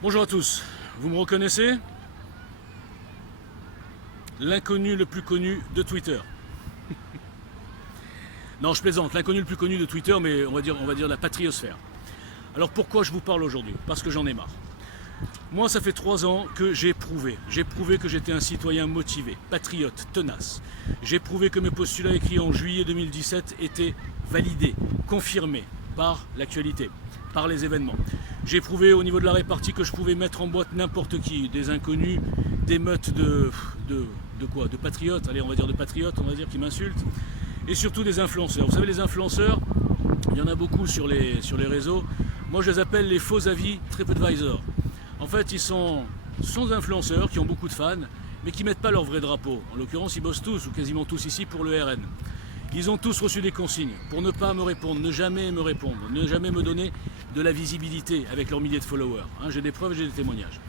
Bonjour à tous, vous me reconnaissez? L'inconnu le plus connu de Twitter. Non, je plaisante, l'inconnu le plus connu de Twitter, mais on va dire la patriosphère. Alors pourquoi je vous parle aujourd'hui? Parce que j'en ai marre. Moi, ça fait 3 ans que j'ai prouvé que j'étais un citoyen motivé, patriote, tenace. J'ai prouvé que mes postulats écrits en juillet 2017 étaient validés, confirmés par l'actualité, par les événements. J'ai prouvé au niveau de la répartie que je pouvais mettre en boîte n'importe qui, des inconnus, des meutes de patriotes, allez, on va dire de patriotes, qui m'insultent, et surtout des influenceurs. Vous savez, les influenceurs, il y en a beaucoup sur les réseaux. Moi, je les appelle les faux avis TripAdvisor. En fait, ils sont influenceurs qui ont beaucoup de fans, mais qui ne mettent pas leur vrai drapeau. En l'occurrence, ils bossent tous, ou quasiment tous ici, pour le RN. Ils ont tous reçu des consignes pour ne pas me répondre, ne jamais me répondre, ne jamais me donner de la visibilité avec leurs milliers de followers. J'ai des preuves, j'ai des témoignages.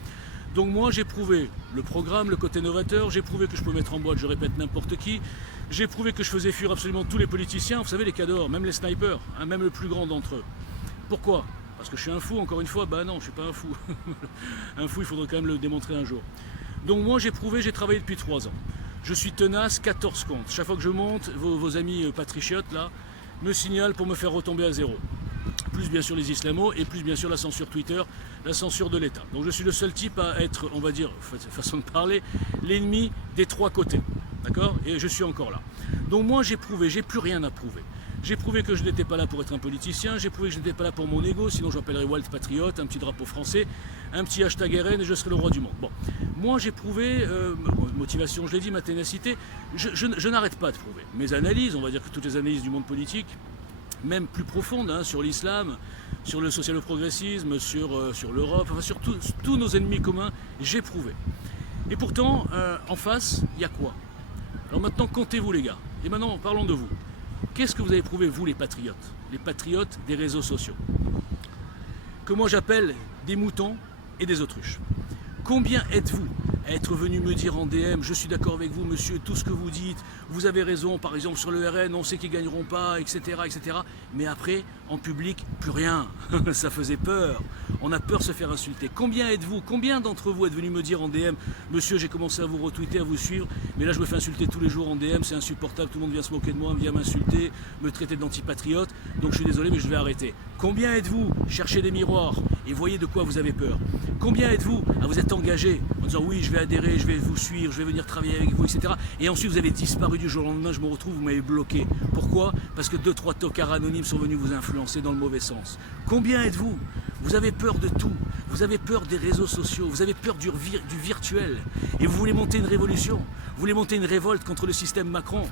Donc moi, j'ai prouvé le programme, le côté novateur, j'ai prouvé que je peux mettre en boîte, je répète, n'importe qui. J'ai prouvé que je faisais fuir absolument tous les politiciens, vous savez, les cadors, même les snipers, même le plus grand d'entre eux. Pourquoi? Parce que je suis un fou, encore une fois? Bah non, je suis pas un fou. Un fou, il faudrait quand même le démontrer un jour. Donc moi, j'ai prouvé, j'ai travaillé depuis 3 ans. Je suis tenace, 14 comptes. Chaque fois que je monte, vos amis patriotes, là, me signalent pour me faire retomber à zéro. Plus bien sûr les islamos et plus bien sûr la censure Twitter, la censure de l'État. Donc je suis le seul type à être, on va dire, façon de parler, l'ennemi des 3 côtés. D'accord? Et je suis encore là. Donc moi j'ai prouvé, j'ai plus rien à prouver. J'ai prouvé que je n'étais pas là pour être un politicien, j'ai prouvé que je n'étais pas là pour mon ego, sinon j'appellerais Walt Patriote, un petit drapeau français, un petit hashtag RN et je serais le roi du monde. Bon, moi j'ai prouvé, motivation je l'ai dit, ma ténacité, je n'arrête pas de prouver. Mes analyses, on va dire que toutes les analyses du monde politique, même plus profondes, sur l'islam, sur le social-progressisme, sur l'Europe, enfin sur tous nos ennemis communs, j'ai prouvé. Et pourtant, en face, il y a quoi? Alors maintenant, comptez-vous les gars, et maintenant parlons de vous. Qu'est-ce que vous avez prouvé, vous, les patriotes des réseaux sociaux? Que moi j'appelle des moutons et des autruches. Combien êtes-vous à être venu me dire en DM, je suis d'accord avec vous monsieur, tout ce que vous dites, vous avez raison, par exemple sur le RN, on sait qu'ils ne gagneront pas, etc., etc. Mais après, en public, plus rien. Ça faisait peur. On a peur de se faire insulter. Combien d'entre vous êtes venus me dire en DM, monsieur, j'ai commencé à vous retweeter, à vous suivre, mais là je me fais insulter tous les jours en DM, c'est insupportable, tout le monde vient se moquer de moi, vient m'insulter, me traiter d'antipatriote, donc je suis désolé, mais je vais arrêter. Combien êtes-vous? Cherchez des miroirs et voyez de quoi vous avez peur. Combien êtes-vous à vous être engagé en disant oui, je vais adhérer, je vais vous suivre, je vais venir travailler avec vous, etc. Et ensuite vous avez disparu du jour au lendemain, je me retrouve, vous m'avez bloqué. Pourquoi? Parce que 2-3 tocards anonymes sont venus vous influencer dans le mauvais sens. Combien êtes-vous? Vous avez peur de tout, vous avez peur des réseaux sociaux, vous avez peur du virtuel. Et vous voulez monter une révolution, vous voulez monter une révolte contre le système Macron.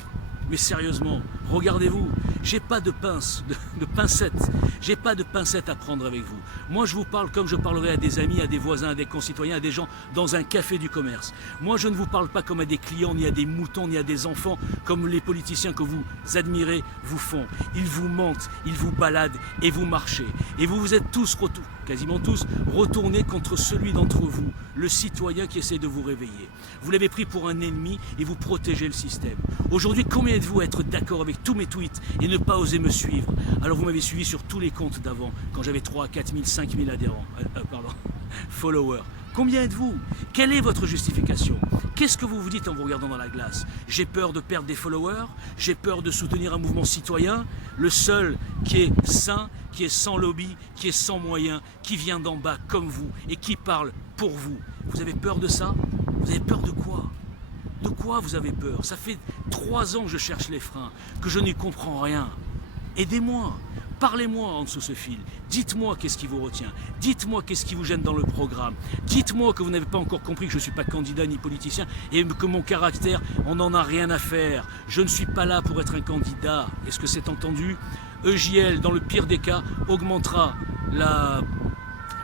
Mais sérieusement, regardez-vous, j'ai pas de pincettes, j'ai pas de pincettes à prendre avec vous. Moi je vous parle comme je parlerai à des amis, à des voisins, à des concitoyens, à des gens dans un café du commerce. Moi je ne vous parle pas comme à des clients, ni à des moutons, ni à des enfants, comme les politiciens que vous admirez vous font. Ils vous mentent, ils vous baladent et vous marchez. Et vous êtes tous, quasiment tous, retournés contre celui d'entre vous, le citoyen qui essaie de vous réveiller. Vous l'avez pris pour un ennemi et vous protégez le système. Aujourd'hui, combien êtes-vous à être d'accord avec tous mes tweets et ne pas oser me suivre? Alors vous m'avez suivi sur tous les comptes d'avant, quand j'avais 3, 4 000, 5 000 adhérents, followers. Combien êtes-vous? Quelle est votre justification? Qu'est-ce que vous vous dites en vous regardant dans la glace? J'ai peur de perdre des followers? J'ai peur de soutenir un mouvement citoyen? Le seul qui est sain, qui est sans lobby, qui est sans moyens, qui vient d'en bas comme vous et qui parle pour vous. Vous avez peur de ça? Vous avez peur de quoi? De quoi vous avez peur? Ça fait 3 ans que je cherche les freins, que je n'y comprends rien. Aidez-moi, parlez-moi en dessous de ce fil. Dites-moi qu'est-ce qui vous retient. Dites-moi qu'est-ce qui vous gêne dans le programme. Dites-moi que vous n'avez pas encore compris que je ne suis pas candidat ni politicien et que mon caractère, on n'en a rien à faire. Je ne suis pas là pour être un candidat. Est-ce que c'est entendu? EJL, dans le pire des cas, augmentera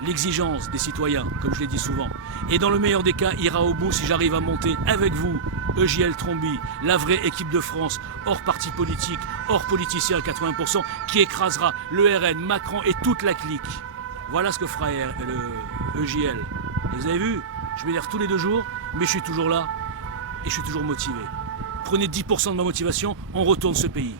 l'exigence des citoyens, comme je l'ai dit souvent. Et dans le meilleur des cas, ira au bout si j'arrive à monter avec vous, EJL Trombi, la vraie équipe de France, hors parti politique, hors politicien à 80%, qui écrasera le RN, Macron et toute la clique. Voilà ce que fera le EJL. Et vous avez vu, je m'énerve tous les 2 jours, mais je suis toujours là et je suis toujours motivé. Prenez 10% de ma motivation, on retourne ce pays.